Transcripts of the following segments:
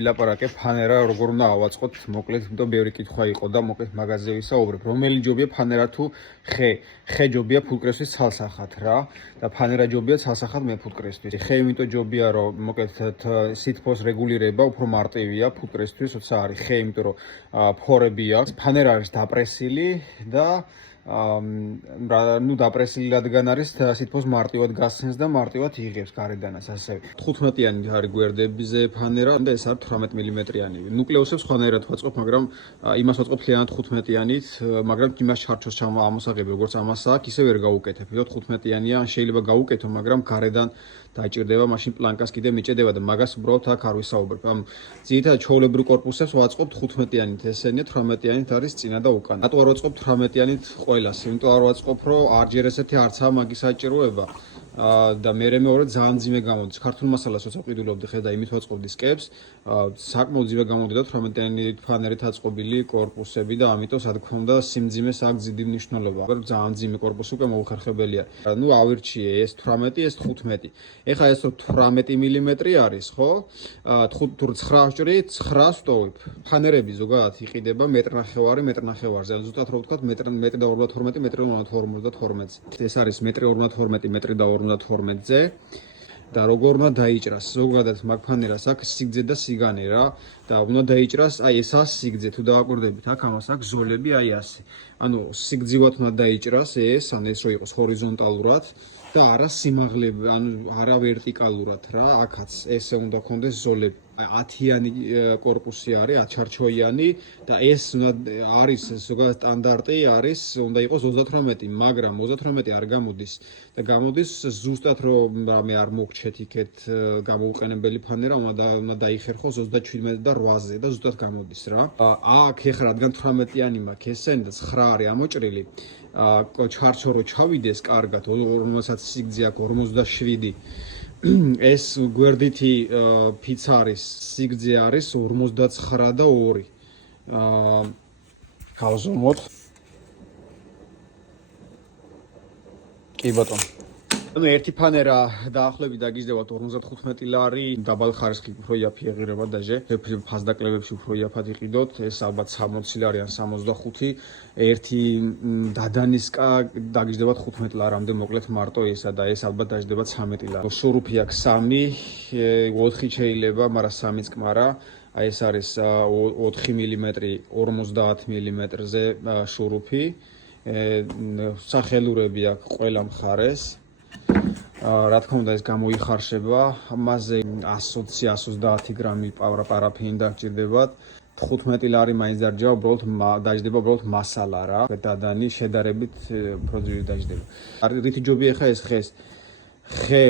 ვილაპარაკე ფანერა როგორ უნდა ავაწყოთ, მოკლედ, იმიტომ ბევრი კითხვა იყო და მოკლედ მაგაზე ვისაუბრებ. რომელი ჯობია ფანერა თუ ხე? ხე ჯობია ფუტკრესთვის ცალსახად რა და ფანერა ჯობია ცალსახად მეფუტკრესთვის. ხე იმიტომ ჯობია, რომ მოკლედ სითბოს რეგულირება უფრო მარტივია, ფუტკრესთვის როცა არის ხე, იმიტომ რომ ფორები აქვს. ფანერა არის დაპრესილი და დაპრესილი რადგან არის სითბოს მარტივად გასცემს და მარტივად იღებს გარედანაც ასევე. 15-იანი არის გვერდებზე ფანერა და ეს არის 18 მმ-იანი. ნუკლეუსებს სხვანაირად ვაწყობ, მაგრამ იმას ვაწყობ მთლიანად 15-იანით, მაგრამ იმას ჩარჩოს ამოსაღები როგორც ამას აქვს, ისე ვერ გავუკეთებ. 15-იანია, შეიძლება გავუკეთო, მაგრამ გარედან დაჭირდება, მაშინ პლანკას კიდე მიჭედება და მაგას უბრალოდ აქ არ ვისაუბრებ. ამ ძირითადად ჩვეულებრივ კორპუსებს ვაწყობ 15-იანით, ესენია 18-იანით არის წინა და უკანა. რატო არ ვაწყობ 18-იანით ყველას? იმიტომ არ ვაწყობ, რომ არჯერ ესეთი არცაა მაგის საჭიროება. და მეორე ძალიან ძიმე გამოდის. ქართულ მასალას როცა ვყიდულობდი ხე და იმით ვაწყობდი სკებს, საკმაოდ ძიმე გამოდიდა 18-იანი ფანერით აწყობილი კორპუსები და ამიტომ სად გქონდა სიმძიმეს აქვს დიდი მნიშვნელობა. მაგრამ ძალიან ძიმე კორპუსი უკვე მოუხერხებელია. ნუ ავირჩიე ეს 18, ეს 15. ეხლა ეს 18 მმ არის, ხო? 9 ჭრი 9 ვტოვებ. ფანერები ზოგადად იყიდება მეტრნახევარი მეტრნახევარზე. ზუსტად რო ვთქვათ, მეტრი და 52, მეტრი და 52. ეს არის მეტრი 52, მეტრი და 52-ზე და როგორ უნდა დაიჭრას. ზოგადად მაგ ფანერას აქვს სიგრძე და სიგანე რა და უნდა დაიჭრას, აი ეს სიგრძე თუ დააკვირდებით, აქ ამას აქვს ზოლები აი ასე. ანუ სიგრძივად უნდა დაიჭრას ეს, ან ეს რო იყოს ჰორიზონტალურად და არა სიმაღლები, ანუ არა ვერტიკალურად რა, აქაც ესე უნდა ქონდეს ზოლები. 10-იანი კორპუსი არის, 10 ჩარჩოიანი და ეს არის ზოგადად სტანდარტი არის, უნდა იყოს 38, მაგრამ 38 არ გამოდის და გამოდის ზუსტად რომ მე არ მოგჩეთ იქეთ გამოუყენებელი ფანერა, უნდა დაიხერხოს 37 და 8-ზე და ზუსტად გამოდის რა. აქ ეხლა რადგან 18-იანი მაქვს ესენი და 9 არის ამოჭრილი, ჩარჩო რო ჩავიდეს კარგად, რომელსაც სიგრძე აქვს 47. ეს გვერდითი ფიცარის სიგრძე არის 59 და 2. გავზომოთ. კი ბატონო. ანუ ერთი ფანერა დაახლოებით დაგიждდება 55 ლარი, დაბალ ხარისხი უფრო იაფი ეღირება დაჟე. ფასდაკლებებში უფრო იაფად იყიდოთ, ეს ალბათ 60 ლარი ან 65. ერთი დადანისკა დაგიждდება 15 ლარამდე მოკლედ მარტო ესა და ეს ალბათ დაждდება 13 ლარი. შურუფი აქვს 3, 4 შეიძლება, მაგრამ 3-იც კმარა. აი ეს არის 4 მმ 50 მმ-ზე შურუფი. სახელურები აქვს ყველა მხარეს. რა თქმა უნდა ეს გამოიხარშება, ამაზე 120-130 გრამი პარაფინი დაგჭირდებათ. 15 ლარი მაინც დაჯდება, უბრალოდ მასალა რა. დადანი შედარებით უფრო ძვირი დაჯდება. რითი ჯობია ხა ეს ხეს? ხე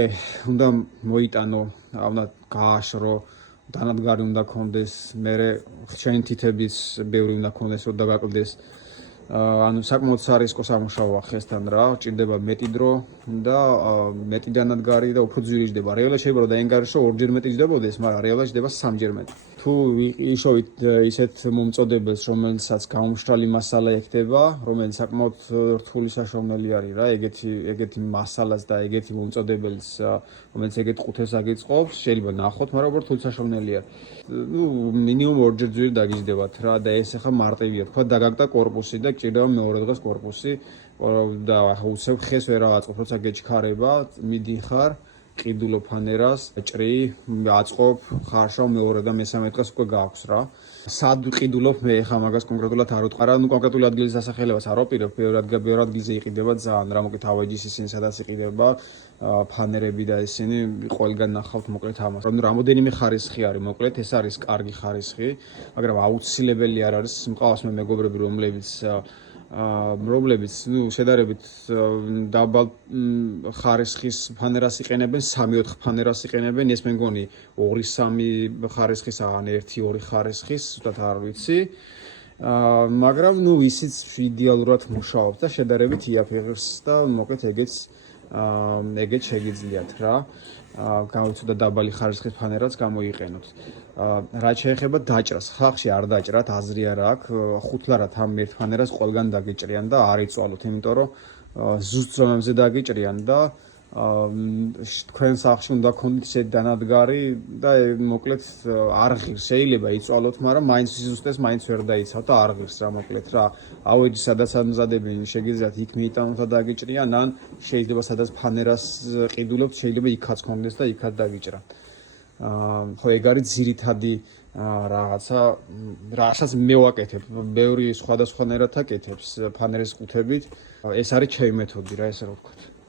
უნდა მოიტანო, უნდა გააშრო, დანადგარი უნდა ქონდეს, მერე ხჩენი თითების ბევრი უნდა ქონდეს, რომ დაგაკლდეს. ანუ საკმაოდ სარისკო სამუშაოა ხესთან რა, ჭირდება მეტი დრო და მეტი დანადგარი და უფრო ძვირი ჯდება. რეალურად შეიძლება რომ დაენგარიშო 2-ჯერ მეტი ჯდებოდეს, მაგრამ რეალურად ჯდება 3-ჯერ მეტი. თუ იშოვით ისეთ მომწოდებელს, რომელსაც გამომშრალი მასალა ექნება, რომელიც საკმაოდ რთული საშუალებელი არის რა, ეგეთი მასალას და ეგეთი მომწოდებელს, რომელიც ეგეთ ყუთეს აგიწყობს, შეიძლება ნახოთ, მაგრამ უფრო რთული საშუალებელი არის. ნუ მინიმუმ 2-ჯერ ძვირი დაგიждდებათ რა და ეს ახლა მარტივია, თქვა დაგაგდა კორპუსი და ჭირდება მეორე დღეს კორპუსი და უცებ ხეს ვერ ავაწყობ, როცა გეჩქარება, მიდიხარ, ყიდულო ფანერას, ჭრი, აწყობ, ხარშავ, მეორე და მესამე დღეს უკვე გააქვს რა. სად ვყიდულობ მე ხა მაგას კონკრეტულად არ ვთქვა რა, ნუ კონკრეტული ადგილის დასახელებას არ ვაპირებ, ბევრ ადგილზე იყიდება ძალიან რა, მოკლედ ავაჯის ისინი სადაც იყიდება ფანერები და ისინი ყველგან ნახავთ მოკლედ ამას. რომ რამოდენიმე ხარისხი არის, მოკლედ ეს არის კარგი ხარისხი, მაგრამ აუცილებელი არ არის, მყავს მე მეგობრები, რომლებიც ნუ შედარებით დაბალ ხარისხის ფანერას იყენებენ, 3-4 ფანერას იყენებენ, ეს მე მგონი 2-3 ხარისხის, ან 1-2 ხარისხის, ზუსტად არ ვიცი. მაგრამ ნუ ისიც იდეალურად მუშაობს და შედარებით იაფიღებს და მოკლედ ეგეც შეგიძლიათ რა. გამოცდა დაბალი ხარისხის ფანერაც გამოიყენოთ. რაც შეეხება დაჭრას, ხალხში არ დაჭრათ, აზრი არ აქვს, 5 ლარად ამ ერთ ფანერას ყველგან დაგეჭრიან და არ იწვალოთ, იმიტომ რომ ზუსტ ზომებზე დაგეჭრიან და თქვენ სახლში უნდა გქონდეთ ისეთი დანადგარი და მოკლედ არ ღირს, შეიძლება იწვალოთ, მაგრამ მაინც სიზუსტეს მაინც ვერ დაიცავ და არ ღირს რა მოკლედ რა. ავეჯი სადაც ამზადები შეგიძლიათ იქ მიიტანოთ და დაგიჭრიან, ან შეიძლება სადაც ფანერას ყიდულობთ, შეიძლება იქაც გქონდეს და იქაც დაგიჭრა. ხო ეგ არის ძირითადი რაღაცა, რასაც მე ვაკეთებ, ბევრი სხვადასხვანაირად აკეთებს ფანერის ყუთებით. ეს არის ჩემი მეთოდი რა, ესე რომ ვთქვათ.